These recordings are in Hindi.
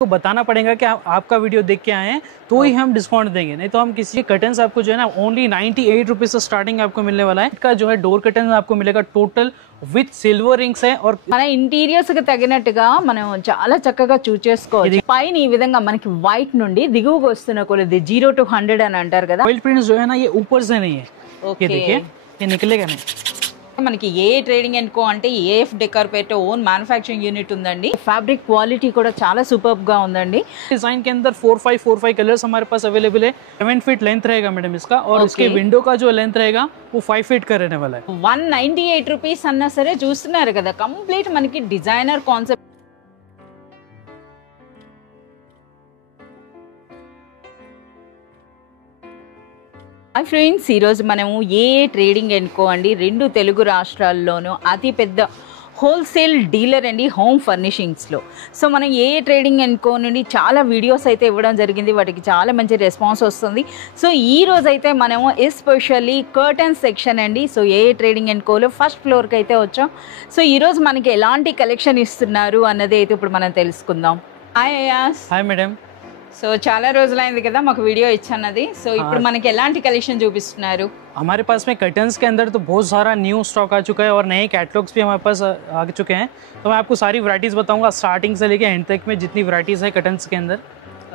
को बताना पड़ेगा कि आपका वीडियो देख के आए हैं तो ही हम डिस्काउंट देंगे, नहीं तो हम किसी कर्टन्स आपको जो है ना ओनली 98 रुपीज से स्टार्टिंग आपको मिलने वाला है। इसका जो है डोर कर्टन आपको मिलेगा टोटल విత్ సిల్వర్ రింగ్స్ और మన ఇంటీరియర్స్ కి తగినట్టుగా మనం చాలా చక్కగా చూస్ చేసుకోవచ్చు। పైన ఈ విధంగా మనకి వైట్ నుండి దిగువకు వస్తున్న కొలది 0 to 100 అని అంటారు కదా। ऑयल प्रिंट्स जो है ना ये ऊपर से नहीं है, ओके। ये देखिए ये निकलेगा नहीं। మనకి ఏ ట్రేడింగ్ అండ్ కో అంటే ఏఎఫ్ డెకర్ పేట ఓన్ మ్యానుఫ్యాక్చరింగ్ యూనిట్ ఉందండి। ఫ్యాబ్రిక్ క్వాలిటీ కూడా చాలా సూపర్బ్ గా ఉందండి। डिजाइन के अंदर 4-5 कलर्स हमारे पास अवेलेबल है। 7 फीट लेंथ रहेगा मैडम इसका, और इसके विंडो का जो लेंथ रहेगा वो 5 फीट का रहने वाला है। 198 రూపీస్ అన్నా సరే చూస్తున్నారు కదా, కంప్లీట్ మనకి డిజైనర్ కాన్సెప్ట్। హాయ్ ఫ్రెండ్స్, ఈరోజు మనము ట్రేడింగ్ అండ్ కో అండి, రెండు తెలుగు రాష్ట్రాల్లోనూ అతిపెద్ద హోల్సేల్ డీలర్ అండి హోమ్ ఫర్నిషింగ్స్లో। సో మనం ట్రేడింగ్ అండ్ కో నుండి చాలా వీడియోస్ అయితే ఇవ్వడం జరిగింది, వాటికి చాలా మంచి రెస్పాన్స్ వస్తుంది। సో ఈ రోజు అయితే మనము ఎస్పెషల్లీ కర్టన్ సెక్షన్ అండి। సో ట్రేడింగ్ అండ్ కోలో ఫస్ట్ ఫ్లోర్కి అయితే వచ్చాం। సో ఈరోజు మనకి ఎలాంటి కలెక్షన్ ఇస్తున్నారు అన్నది అయితే ఇప్పుడు మనం తెలుసుకుందాం। Hi Ayas. Hi madam. So చాలా రోజులైంది కదా మాకు వీడియో ఇచ్చన్నది। సో ఇప్పుడు మనకి ఎలాంటి కలెక్షన్ చూపిస్తున్నారు? हमारे पास में कर्टन्स के अंदर तो बहुत सारा न्यू स्टॉक आ चुका है और नए कैटलॉग्स भी हमारे पास आ चुके हैं। तो मैं आपको सारी वैरायटीज़ बताऊंगा स्टार्टिंग से लेके एंड तक में जितनी वैरायटीज़ है कर्टन्स के अंदर।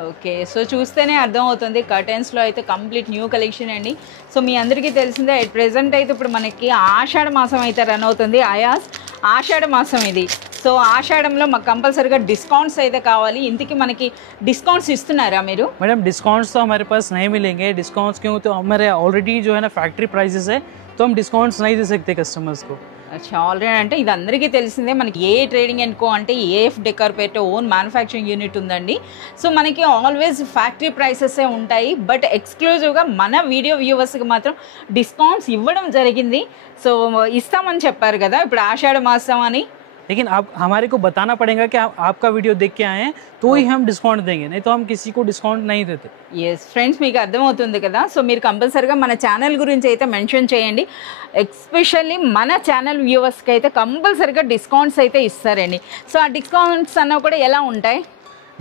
ఓకే, సో చూస్తేనే అర్థమవుతుంది కర్టెన్స్లో అయితే కంప్లీట్ న్యూ కలెక్షన్ అండి। సో మీ అందరికీ తెలిసిందే ఎట్ ప్రెజెంట్ అయితే ఇప్పుడు మనకి ఆషాఢ మాసం అయితే రన్ అవుతుంది। అయాస్, ఆషాఢ మాసం ఇది। సో ఆషాఢంలో మాకు కంపల్సరీగా డిస్కౌంట్స్ అయితే కావాలి। ఇంతకీ మనకి డిస్కౌంట్స్ ఇస్తున్నారా మీరు? मैडम डिस्काउंट्स तो हमारे पास नहीं मिलेंगे। डिस्काउंट्स क्यों, तो हमारे ऑलरेडी जो है ना फैक्ट्री प्राइसेस है, तो हम डिस्काउंट्स नहीं दे सकते कस्टमर्स को। అచ్చా, ఆల్రెడీ అంటే ఇది అందరికీ తెలిసిందే, మనకి ట్రేడింగ్ అండ్ కో అంటే ఏఎఫ్ డెకర్ పేట ఓన్ మ్యానుఫ్యాక్చరింగ్ యూనిట్ ఉందండి। సో మనకి ఆల్వేస్ ఫ్యాక్టరీ ప్రైసెసే ఉంటాయి, బట్ ఎక్స్క్లూజివ్గా మన వీడియో వ్యూవర్స్కి మాత్రం డిస్కౌంట్స్ ఇవ్వడం జరిగింది। సో ఇస్తామని చెప్పారు కదా ఇప్పుడు ఆషాఢ మాసం అని। लेकिन आप हमारे को बताना पड़ेगा कि आपका वीडियो देख के आए हैं तो ही हम डिस्काउंट देंगे, नहीं तो हम किसी को डिस्काउंट नहीं देते। ఎస్ ఫ్రెండ్స్, మీకు అర్థమవుతుంది కదా। సో మీరు కంపల్సరీగా మన ఛానల్ గురించి అయితే మెన్షన్ చేయండి, ఎస్పెషల్లీ మన ఛానల్ వ్యూవర్స్కి అయితే కంపల్సరీగా డిస్కౌంట్స్ అయితే ఇస్తారండి। సో ఆ డిస్కౌంట్స్ అన్న కూడా ఎలా ఉంటాయి?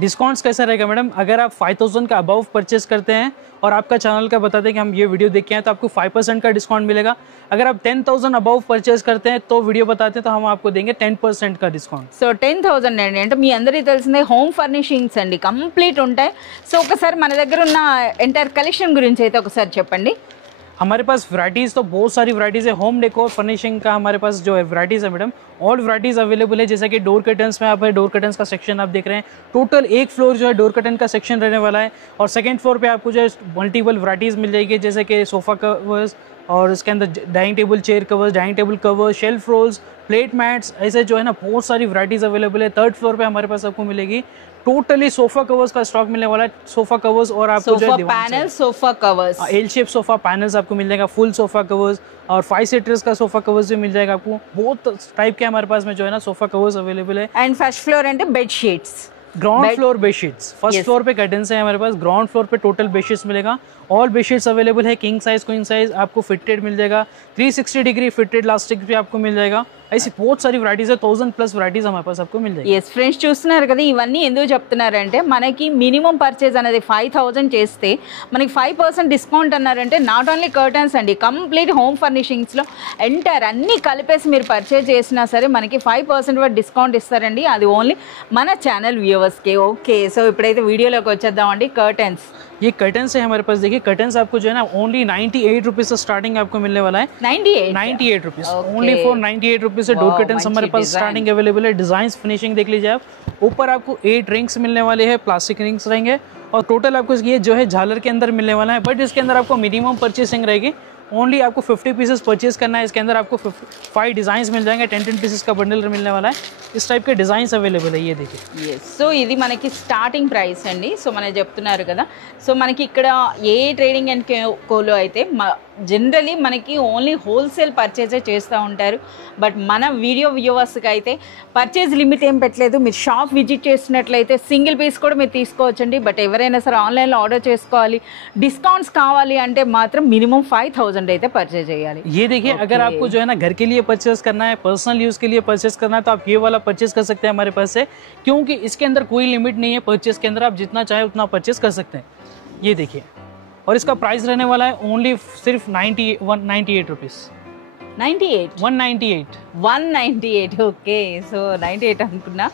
डिस्काउंट्स कैसा रहेगा मैडम, अगर आप 5000 का अबव परचेस करते हैं और आपका चैनल का बताते हैं कि हम ये वीडियो देख के आए तो आपको 5% का डिस्काउंट मिलेगा। अगर आप 10,000 अबव परचेस करते हैं तो वीडियो बताते हैं तो हम आपको देंगे 10% का डिस्काउंट। సో 10,000 అండి, అంటే మీ అందరికీ తెలిసిందే హోమ్ ఫర్నిషింగ్స్ అండి, కంప్లీట్ ఉంటాయి। సో ఒకసారి మన దగ్గర ఉన్న ఎంటైర్ కలెక్షన్ గురించి అయితే ఒకసారి చెప్పండి। हमारे पास वैरायटीज़ तो बहुत सारी वैरायटीज़ है। होम डेकोर फर्निशिंग का हमारे पास जो है वैरायटीज़ है मैडम, ऑल वैरायटीज़ अवेलेबल है। जैसा कि डोर कर्टन्स में आप डोर कर्टन्स का सेक्शन आप देख रहे हैं, टोटल एक फ्लोर जो है डोर कर्टन का सेक्शन रहने वाला है। और सेकंड फ्लोर पे आपको जो है मल्टीपल वैरायटीज़ मिल जाएगी, जैसे कि सोफ़ा कवर्स और इसके अंदर dining table chair covers, dining table covers, shelf rolls, plate mats, ऐसे जो है ना बहुत सारी वैरायटीज़ अवेलेबल है। थर्ड फ्लोर पे हमारे पास आपको मिलेगी टोटली सोफा कवर्स का स्टॉक मिलने वाला है। सोफा कवर्स और आपको जो है panel sofa covers, L shape sofa panels आपको मिल जाएगा, फुल सोफा कवर्स और 5 सीटर्स का सोफा कवर्स भी मिल जाएगा आपको। बहुत टाइप के हमारे पास में जो है ना सोफा कवर्स अवेलेबल है। एंड फर्स्ट फ्लोर అంటే bed sheets, ground floor bedsheets, first floor पे कर्टन्स है हमारे पास, ग्राउंड फ्लोर पे टोटल बेडशीट्स मिलेगा। ऑल बेडशीट्स अवेलेबल है, किंग साइज क्वीन साइज आपको फिटेड मिल जाएगा, 360 डिग्री फिटेड लास्टिक भी आपको मिल जाएगा। ऐसी बहुत सारी वैरायटीज है, 1000+ वैरायटीज हमारे पास आपको मिल जाएगी। ఎస్ ఫ్రెండ్స్, చూస్తున్నారు కదా, ఇవన్నీ ఎందుకు చెప్తున్నారంటే మనకి మినిమం పర్చేజ్ అనేది 5000 చేస్తే మనకి 5% డిస్కౌంట్ అన్నారంటే నాట్ ఓన్లీ కర్టన్స్ అండి, కంప్లీట్ హోమ్ ఫర్నిషింగ్స్లో ఎంటైర్ అన్నీ కలిపేసి మీరు పర్చేజ్ చేసినా సరే మనకి 5% వరకు డిస్కౌంట్ ఇస్తారండి, అది ఓన్లీ మన ఛానల్ వ్యూవర్స్కి। ఓకే, సో ఇప్పుడైతే వీడియోలోకి వచ్చేద్దామండి। కర్టన్స్, ये कर्टन्स है हमारे पास, देखिए कर्टन्स आपको जो है ना ओनली 98 रुपीज से स्टार्टिंग आपको मिलने वाला है। 98 रुपीज, ओनली फॉर 98 रुपीज से डोर कर्टन्स हमारे पास स्टार्टिंग अवेलेबल है। डिजाइन फिनिशिंग देख लीजिए आप, ऊपर आपको 8 रिंग्स मिलने वाले हैं, प्लास्टिक रिंग्स रहेंगे, और टोटल आपको ये जो है झालर के अंदर मिलने वाला है। बट इसके अंदर आपको मिनिमम परचेसिंग रहेगी, ओनली आपको 50 पीसेस परचेज करना है। इसके अंदर आपको 5 डिजाइन मिल जाएंगे, 10 पीसेस का बंडल मिलने वाला है। इस टाइप के डिजाइन अवेलेबल है, ये देखिए। సో ఇది మనకి స్టార్టింగ్ ప్రైస్ అండి। సో మనం చెప్తున్నారు కదా, సో మనకి ఇక్కడ ట్రేడింగ్ అండ్ కోలో అయితే జనరలీ మనకి ఓన్లీ హోల్సేల్ పర్చేజే చేస్తూ ఉంటారు. బట్ మన వీడియో వ్యూవర్స్కి అయితే పర్చేజ్ లిమిట్ ఏం పెట్టలేదు. మీరు షాప్ విజిట్ చేసినట్లయితే సింగిల్ పీస్ కూడా మీరు తీసుకోవచ్చండి. బట్ ఎవరైనా సరే ఆన్లైన్లో ఆర్డర్ చేసుకోవాలి, డిస్కౌంట్స్ కావాలి అంటే మాత్రం మినిమం 5000 అయితే పర్చేజ్ చేయాలి. ये देखिए अगर आपको जो है ना घर के लिए परचेस करना है, पर्सनल यूज के लिए परचेस करना है, तो आप ये वाला परचेस कर सकते हैं हमारे पास से, क्योंकि इसके अंदर कोई लिमिट नहीं है. परचेस के अंदर आप जितना चाहे उतना परचेस कर सकते हैं. ये देखिए, और इसका प्राइस रहने वाला है ओनली सिर्फ 98 रुपीज़. 198 ఓకే. సో 98 అనుకున్నా.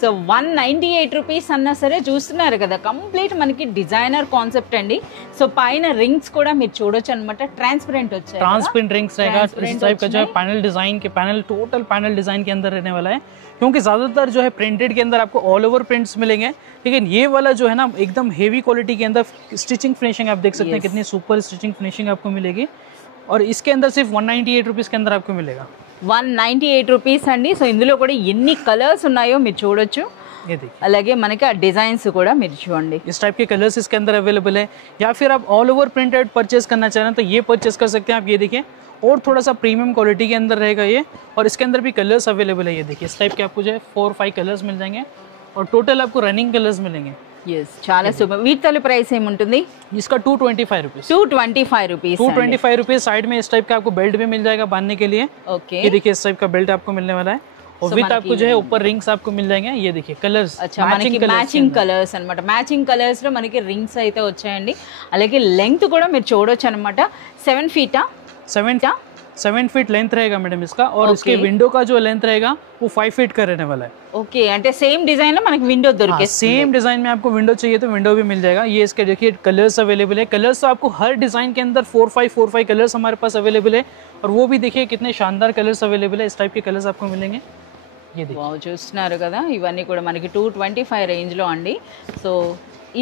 సో 198 రూపీస్ అన్నా సరే చూస్తున్నారు కదా, కంప్లీట్ మనకి డిజైనర్ కాన్సెప్ట్ అండి. సో పైన రింగ్స్ కూడా మీరు చూడొచ్చు అనమాట, ట్రాంसपेरेंट వచ్చాయి. ट्रांसपेरेंट रिंग्स रहेगा. इस टाइप का जो है पैनल डिजाइन के टोटल पैनल डिजाइन के अंदर रहने वाला है, क्योंकि ज्यादातर जो है प्रिंटेड के अंदर आपको ऑल ओवर प्रिंट्स मिलेंगे, लेकिन ये वाला जो है ना एकदम हेवी क्वालिटी के अंदर स्टिचिंग फिनिशिंग आप देख सकते हैं कितनी सुपर स्टिचिंग फिनिशिंग आपको मिलेगी. और इसके अंदर सिर्फ 198 रुपीज़ के अंदर आपको मिलेगा. 198 రూపీస్ అండి. సో ఇందులో కూడా ఎన్ని కలర్స్ ఉన్నాయో మీరు చూడొచ్చు. ये देखिए, అలాగే మనకి ఆ డిజైన్స్ కూడా మీరు చూడండి. इस टाइप के कलर्स इसके अंदर अवेलेबल है. या फिर आप ऑल ओवर प्रिंटेड परचेस करना चाह रहे हैं तो ये परचेस कर सकते हैं आप. ये देखिए, और थोड़ा सा प्रीमियम क्वालिटी के अंदर रहेगा ये, और इसके अंदर भी कलर्स अवेलेबल है. ये देखिए, इस टाइप के आपको जो है 4-5 कलर्स मिल जाएंगे, और टोटल आपको रनिंग कलर्स मिलेंगे. ఎస్, చాలా సూపర్. వీటి ప్రైస్ ఏముంటుంది? इसका 225 रुपीज़. 225 రూపీస్. 225 रुपीज़. साइड में इस टाइप का आपको बेल्ट भी मिल जाएगा बांधने के लिए. ओके, ये देखिए, इस टाइप का बेल्ट आपको मिलने वाला है, और विद आपको जो है ऊपर रिंग्स आपको मिल जाएंगे. ये देखिए कलर्स, अच्छा, మనకి మ్యాచింగ్ కలర్స్ అన్నమాట. మ్యాచింగ్ కలర్స్ లో మనకి రింగ్స్ అయితే వచ్చాయండి. అలాగే లెంగ్త్ కూడా మీరు చూడొచ్చు అన్నమాట. 7 ఫీటా? 7 फीट लेंथ रहेगा मैडम इसका, और इसके विंडो का जो लेंथ रहेगा वो 5 फीट का रहने वाला है. ओके, అంటే సేమ్ డిజైన్ లో మనకి విండో దొరికే. सेम डिजाइन में आपको विंडो चाहिए तो विंडो भी मिल जाएगा. ये इसके देखिए कलर्स अवेलेबल है. कलर्स तो आपको हर डिजाइन के अंदर 4-5 कलर्स हमारे पास अवेलेबल है, और वो भी देखिए कितने शानदार कलर्स अवेलेबल है. इस टाइप के कलर्स आपको मिलेंगे. ये देखिए, వావ్, చూస్తున్నారు కదా, ఇవన్నీ కూడా మనకి 225 రేంజ్ లో అండి. సో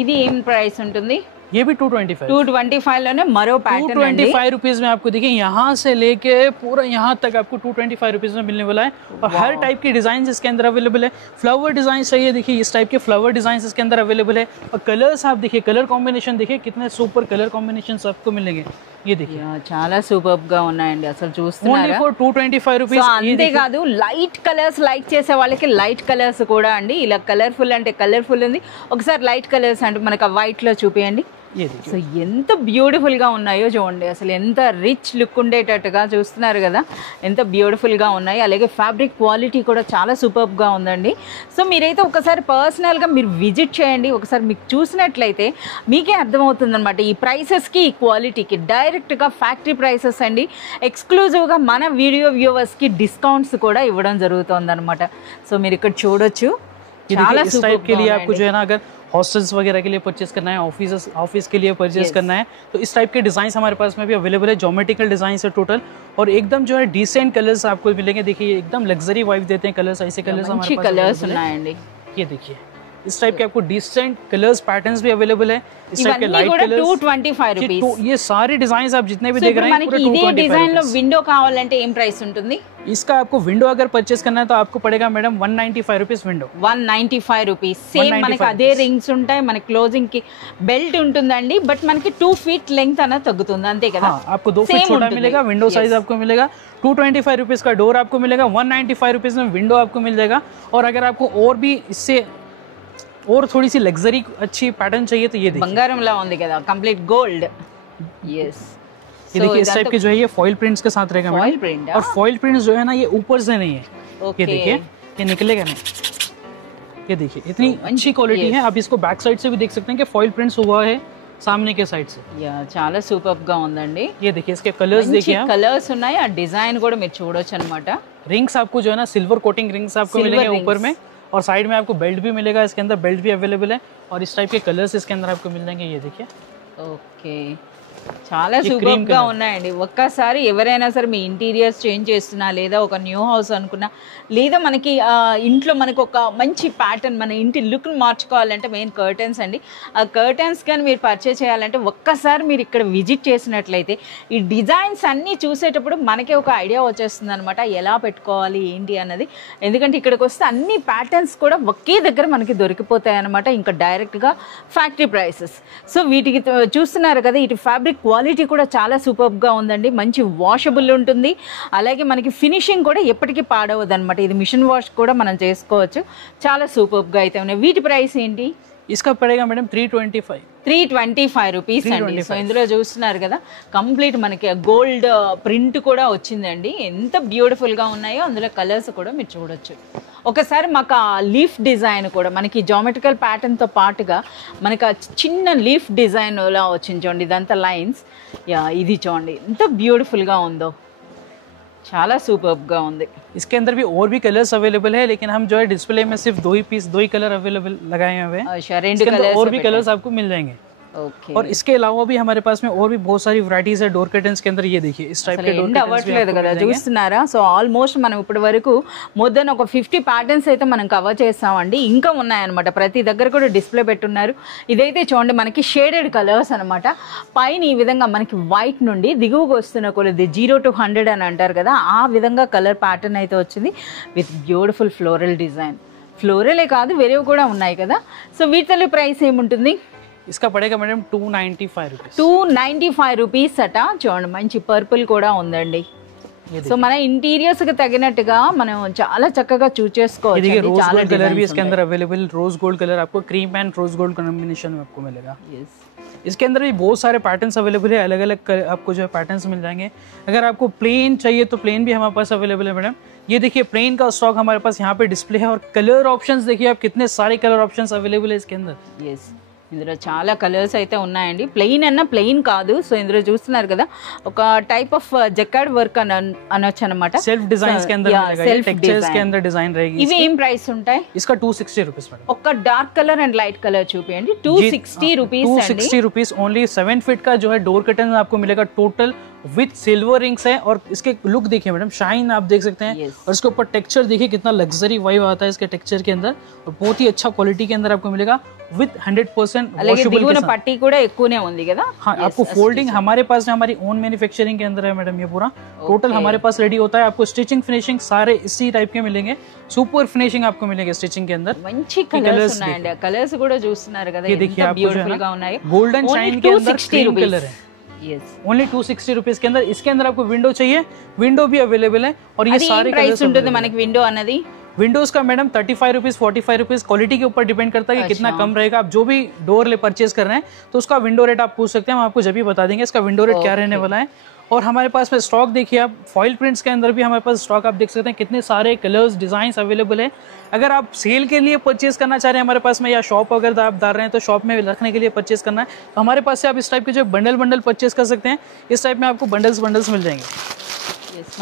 ఇది ఏం ప్రైస్ ఉంటుంది? ये भी 225. 225 లోనే మరో ప్యాటర్న్ అండి. 225 रुपीज़ में आपको देखिए यहाँ से लेके पूरा यहाँ तक आपको 225 रुपीज़ में मिलने वाला है, और हर टाइप की डिजाइन इसके अंदर अवेलेबल है. फ्लावर डिजाइन चाहिए, देखिए इस टाइप के फ्लावर डिजाइन इसके अंदर अवेलेबल है. और कलर्स आप देखिए, कलर कॉम्बिनेशन देखिए कितने सुपर कलर कॉम्बिनेशन आपको मिलेंगे. ये देखिए, చాలా సూపర్ గా ఉన్నాయండి అసలు చూస్తున్నారా. Only for 225 rupees. అంతే కాదు, లైట్ కలర్స్ లైక్ చేసే వాళ్ళకి లైట్ కలర్స్ కూడా అండి. ఇలా కలర్ఫుల్ అంటే కలర్ఫుల్ ఉంది. ఒకసారి లైట్ కలర్స్ అంటే మనకు వైట్ లో చూపియండి. సో ఎంత బ్యూటిఫుల్ గా ఉన్నాయో చూడండి, అసలు ఎంత రిచ్ లుక్ ఉండేటట్టుగా చూస్తున్నారు కదా, ఎంత బ్యూటిఫుల్ గా ఉన్నాయి. అలాగే ఫ్యాబ్రిక్ క్వాలిటీ కూడా చాలా సూపర్ గా ఉందండి. సో మీరైతే ఒకసారి పర్సనల్ గా మీరు విజిట్ చేయండి. ఒకసారి మీకు చూసినట్లయితే మీకే అర్థమవుతుంది అనమాట ఈ ప్రైసెస్ కి, ఈ క్వాలిటీకి. డైరెక్ట్ గా ఫ్యాక్టరీ ప్రైసెస్ అండి. ఎక్స్క్లూజివ్ గా మన వీడియో వ్యూవర్స్ కి డిస్కౌంట్స్ కూడా ఇవ్వడం జరుగుతుంది అనమాట. సో మీరు ఇక్కడ చూడొచ్చు, చాలా సూపర్ के लिए आपको जो है ना अगर हॉस्टल्स वगैरह के लिए परचेस करना है, ऑफिस के लिए परचेस करना है, तो इस टाइप के डिजाइन हमारे पास में भी अवेलेबल है. ज्योमेट्रिकल डिजाइन है टोटल, और एकदम जो है डिसेंट कलर्स आपको मिलेंगे. देखिए एकदम लग्जरी वाइब देते हैं कलर्स. ऐसे कलर्स हमारे पास कलर्स ఉన్నాయండి. ये देखिए, इस टाइप के आपको डिसेंट कलर्स पैटर्न्स भी अवेलेबल है. इस टाइप के लाइट कलर्स 225 రూపీస్. ये सारे डिजाइन आप जितने भी देख रहे हैं पूरे 225. इదే डिजाइन లో విండో కావాలంటే ఏం ప్రైస్ ఉంటుంది? इसका आपको विंडो अगर परचेस करना है तो आपको पड़ेगा madam 195 rupees window. 195 rupees. Same మనకి అదే రింగ్స్ ఉంటాయి, మన క్లోజింగ్ కి బెల్ట్ ఉంటుందండి. బట్ మనకి 2 ఫీట్ లెంగ్త్ అనేది తగ్గుతుంది, అంతే కదా. आपको 2 फीट छोटा मिलेगा. विंडो साइज आपको मिलेगा. 225 रुपीज़ का डोर आपको मिलेगा. 195 रुपीज़ में विंडो आपको मिल जाएगा. और अगर आपको और भी इससे और थोड़ी सी लग्जरी अच्छी पैटर्न चाहिए तो ये देखिए, బంగారంలా ఉంది కదా, కంప్లీట్ గోల్డ్. यस, ये देखिए इस टाइप के जो है ये फॉइल प्रिंट्स के साथ रहेगा फॉइल प्रिंट. और फॉइल प्रिंट्स जो है ना ये ऊपर से नहीं है. ये देखिए, ये निकलेगा नहीं. ये देखिए इतनी अच्छी क्वालिटी है. आप इसको बैक साइड से भी देख सकते हैं कि फॉइल प्रिंट्स हुआ है सामने के साइड से. యా, చాలా సూపర్ గా ఉందండి. ये देखिए इसके कलर्स देखिए, కలర్స్ ఉన్నాయి. ఆ డిజైన్ కూడా మీరు చూడొచ్చు అన్నమాట. रिंग्स आपको जो है ना सिल्वर कोटिंग रिंग्स आपको मिलेंगे ऊपर में, और साइड में आपको बेल्ट भी मिलेगा. इसके अंदर बेल्ट भी अवेलेबल है, और इस टाइप के कलर्स इसके अंदर आपको मिल जाएंगे. ये देखिए, ఓకే, చాలా సూపర్ గా ఉన్నాయండి. ఒక్కసారి ఎవరైనా సరే మీ ఇంటీరియర్స్ చేంజ్ చేస్తున్నా, లేదా ఒక న్యూ హౌస్ అనుకున్నా, లేదా మనకి ఇంట్లో మనకు ఒక మంచి ప్యాటర్న్, మన ఇంటి లుక్ మార్చుకోవాలంటే మెయిన్ కర్టన్స్ అండి. ఆ కర్టన్స్ కానీ మీరు పర్చేస్ చేయాలంటే ఒక్కసారి మీరు ఇక్కడ విజిట్ చేసినట్లయితే ఈ డిజైన్స్ అన్నీ చూసేటప్పుడు మనకే ఒక ఐడియా వచ్చేస్తుంది అనమాట, ఎలా పెట్టుకోవాలి ఏంటి అన్నది. ఎందుకంటే ఇక్కడికి వస్తే అన్ని ప్యాటర్న్స్ కూడా ఒకే దగ్గర మనకి దొరికిపోతాయి అనమాట, ఇంకా డైరెక్ట్గా ఫ్యాక్టరీ ప్రైసెస్. సో వీటికి చూస్తున్నారు కదా, ఇటు ఫ్యాబ్రిక్ ఫ్యాబ్రిక్ క్వాలిటీ కూడా చాలా సూపర్గా ఉందండి, మంచి వాషబుల్ ఉంటుంది, అలాగే మనకి ఫినిషింగ్ కూడా ఎప్పటికీ పాడవద్దు అనమాట. ఇది మిషన్ వాష్ కూడా మనం చేసుకోవచ్చు, చాలా సూపర్గా అయితే ఉన్నాయి. వీటి ప్రైస్ ఏంటి? इसका पड़ेगा मैडम 325 325 రూపీస్ అండి. సో ఇందులో చూస్తున్నారు కదా కంప్లీట్ మనకి గోల్డ్ ప్రింట్ కూడా వచ్చిందండి, ఎంత బ్యూటిఫుల్గా ఉన్నాయో. అందులో కలర్స్ కూడా మీరు చూడొచ్చు. ఒకసారి మాకు ఆ లీఫ్ డిజైన్ కూడా మనకి జామెట్రికల్ ప్యాటర్న్తో పాటుగా మనకి ఆ చిన్న లీఫ్ డిజైన్ లా వచ్చింది చూడండి, ఇదంతా లైన్స్. ఇది చూడండి ఎంత బ్యూటిఫుల్గా ఉందో, చాలా సూపర్గా ఉంది. इसके अंदर भी और भी कलर्स अवेलेबल है, लेकिन हम जो है डिस्प्ले में सिर्फ 2 ही कलर अवेलेबल लगाए हुए हैं। इसके अंदर और भी कलर्स आपको मिल जाएंगे। और इसके अलावा भी हमारे पास में और भी बहुत सारी वैरायटीज है डोर कर्टन्स के अंदर। ये देखिए इस टाइप के डोर कर्टन्स भी కదా చూస్తున్నారా. సో ఆల్మోస్ట్ మనం ఇప్పటి వరకు మొత్తం ఒక 50 ప్యాటర్న్స్ అయితే మనం కవర్ చేస్తామండి, ఇంకా ఉన్నాయన్నమాట. ప్రతి దగ్గర కూడా డిస్ప్లే పెట్టున్నారు. ఇదైతే చూడండి మనకి షేడెడ్ కలర్స్ అనమాట. పైన ఈ విధంగా మనకి వైట్ నుండి దిగువకు వస్తున్న కొలది 0 to 100 అని అంటారు కదా, ఆ విధంగా కలర్ ప్యాటర్న్ అయితే వచ్చింది విత్ బ్యూటిఫుల్ ఫ్లోరల్ డిజైన్. ఫ్లోరలే కాదు వేరేవి కూడా ఉన్నాయి కదా. సో వీటిలో ప్రైస్ ఏముంటుంది? इसका पड़ेगा मैडम 295 रुपीस। 295 రూపీస్ అట. చూడండి మంచి పర్పుల్ కూడా ఉందండి. సో మన ఇంటీరియర్స్ కి తగినట్టుగా మనం చాలా చక్కగా చూస్ చేసుకోవచ్చు. देखिए रोज गोल्ड कलर भी इसके अंदर अवेलेबल, रोज गोल्ड कलर आपको cream and rose gold combination में आपको मिलेगा। इसके अंदर भी बहुत सारे पैटर्न्स अवेलेबल है, अलग अलग आपको जो है पैटर्न्स मिल जाएंगे। अगर आपको प्लेन चाहिए तो प्लेन भी हमारे पास अवेलेबल है मैडम। ये देखिए प्लेन का स्टॉक हमारे पास यहाँ पे डिस्प्ले है, और कलर ऑप्शंस देखिए आप कितने सारे कलर ऑप्शंस अवेलेबल है इसके अंदर। ఇందులో చాలా కలర్స్ అయితే ఉన్నాయండి. ప్లెయిన్ అన్న ప్లెయిన్ కాదు. సో ఇందులో చూస్తున్నారు కదా ఒక టైప్ ఆఫ్ జకార్డ్ వర్క్ అనొచ్చు అనమాట. సెల్ఫ్ డిజైన్స్ के अंदर मिलेगा, ये टेक्सचर्स के अंदर डिजाइन रहेगी। ఇవి ఏం ప్రైస్ ఉంటాయి? इसका 260 रुपीस मैडम। ఒక dark colour and light colour చూపియండి. 260 రూపీస్ అండి। 260 रुपीस ओनली। 7 फीट का जो है डोर कर्टन आपको मिलेगा टोटल विथ सिल्वर रिंग्स है। और इसके लुक देखिए मैडम, शाइन आप देख सकते हैं। और इसके ऊपर टेक्सचर देखिए कितना लग्जरी वाइब आता है इसके टेक्सचर के अंदर, और बहुत ही अच्छा क्वालिटी के अंदर आपको मिलेगा विथ 100% वॉशेबल के साथ। पट्टी కూడా ఎక్కువనే ఉంది కదా। हाँ आपको फोल्डिंग हमारे पास हमारी ओन मैन्युफैक्चरिंग के अंदर है मैडम। ये पूरा टोटल हमारे पास रेडी होता है। आपको स्टिचिंग फिनिशिंग सारे इसी टाइप के मिलेंगे, सुपर फिनिशिंग आपको मिलेगी स्टिचिंग के अंदर। మంచి కలర్స్ ఉన్నాయండి, ఆ కలర్స్ కూడా చూస్తున్నారు కదా ఎంత బ్యూటిఫుల్ గా ఉన్నాయి। गोल्डन शाइन के अंदर क्रीम कलर है। ओनली 260 रुपीस के अंदर। इसके अंदर आपको विंडो चाहिए, विंडो भी अवेलेबल है। और ये सारे प्राइस ఉంటుంది మనకి విండో అన్నది? विंडोज का मैडम 35 रुपीस 45 रुपीस, क्वालिटी के ऊपर डिपेंड करता है कि कितना कम रहेगा। आप जो भी डोर ले परचेज कर रहे हैं तो उसका विंडो रेट आप पूछ सकते हैं, हम आपको जब भी बता देंगे इसका विंडो रेट क्या रहने वाला है। और हमारे पास में स्टॉक देखिए आप, फॉइल प्रिंट्स के अंदर भी हमारे पास स्टॉक आप देख सकते हैं, कितने सारे कलर्स डिजाइन अवेलेबल है। अगर आप सेल के लिए परचेज करना चाह रहे हैं हमारे पास में, या शॉप अगर आप डाल रहे हैं तो शॉप में रखने के लिए परचेज करना है, तो हमारे पास से आप इस टाइप के जो बंडल परचेज कर सकते हैं। इस टाइप में आपको बंडल्स मिल जाएंगे।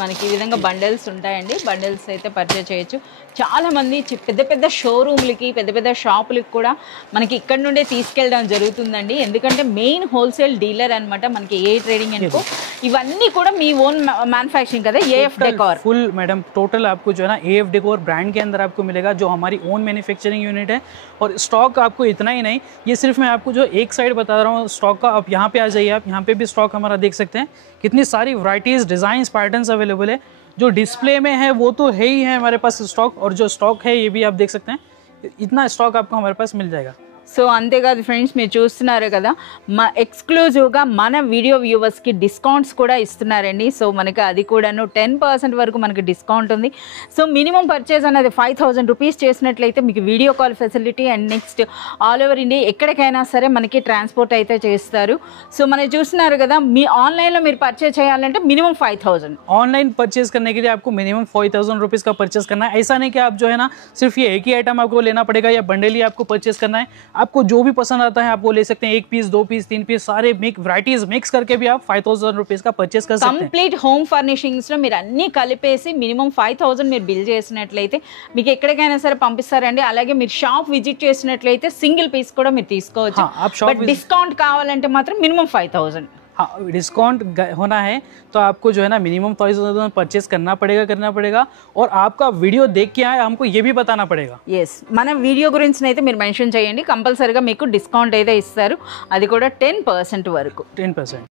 మనకి ఈ విధంగా బండిల్స్ ఉంటాయండి, బండిల్స్ అయితే పర్చేజ్ చేయొచ్చు. చాలా మంది పెద్ద పెద్ద షోరూమ్లకి పెద్ద పెద్ద షాపులకి కూడా మనకి ఇక్కడ నుండే తీసుకెళ్ళడం జరుగుతుందండి, ఎందుకంటే మెయిన్ హోల్సేల్ డీలర్ అనమాట మనకి ఏ ట్రేడింగ్ అనుకో. ఇవన్నీ కూడా మీ ఓన్ मैन्युफैक्चरिंग కదా, AF decor full madam total आपको जो है ना एएफ डेकोर ब्रांड के अंदर आपको मिलेगा, जो हमारी ओन मैन्युफैक्चरिंग यूनिट है। और स्टॉक आपको इतना ही नहीं, ये सिर्फ मैं आपको जो एक साइड बता रहा हूँ स्टॉक का। आप यहाँ पे आ जाइए, आप यहाँ पे भी स्टॉक हमारा देख सकते हैं, कितनी सारी वैरायटीज डिजाइन पैटर्न्स अवेलेबल है। जो डिस्प्ले में है वो तो है ही है हमारे पास स्टॉक, और जो स्टॉक है ये भी आप देख सकते हैं, इतना स्टॉक आपको हमारे पास मिल जाएगा। సో అంతేకాదు ఫ్రెండ్స్, మీరు చూస్తున్నారు కదా మా ఎక్స్క్లూజివ్గా మన వీడియో వ్యూవర్స్కి డిస్కౌంట్స్ కూడా ఇస్తున్నారండి. సో మనకి అది కూడాను 10% వరకు మనకి డిస్కౌంట్ ఉంది. సో మినిమం పర్చేజ్ అనేది 5000 రూపీస్ చేసినట్లయితే మీకు video call facility and next all over India ఎక్కడికైనా సరే మనకి ట్రాన్స్పోర్ట్ అయితే చేస్తారు. సో మనం చూస్తున్నారు కదా, మీ ఆన్లైన్లో మీరు పర్చేజ్ చేయాలంటే మినిమం 5000। ऑनलाइन परचेज करने के लिए आपको मिनिमम 5000 रुपीज़ का परचेज करना है। ऐसा नहीं कि आप जो है ना सिर्फ ये एक ही आइटम आपको लेना पड़ेगा, या बंडल ही आपको परचेज करना है। आपको जो भी पसंद आता है आप वो ले सकते हैं, 1 पीस 2 पीस 3 पीस सारे वैरायटीज मिक्स करके भी आप 5000 रुपीज़ का परचेज कर सकते हैं। కంప్లీట్ హోమ్ ఫర్నిషింగ్స్ లో మీరు అన్ని కలిపేసి మినిమం 5000 మీరు బిల్ చేసినట్లయితే మీకు ఎక్కడికైనా సరే పంపిస్తారండి. అలాగే మీరు షాప్ విజిట్ చేసినట్లయితే సింగిల్ పీస్ కూడా మీరు తీసుకోవచ్చు. బట్ డిస్కౌంట్ కావాలంటే మాత్రం మినిమం 5000। हाँ डिस्काउंट होना है तो आपको जो है ना मिनिमम 5000 परचेज करना पड़ेगा। और आपका वीडियो देख के आए हमको ये भी बताना पड़ेगा। ఎస్ మన వీడియో గురించి అయితే మీరు మెన్షన్ చేయండి, కంపల్సరీగా మీకు డిస్కౌంట్ అయితే ఇస్తారు, అది కూడా 10% వరకు। 10%।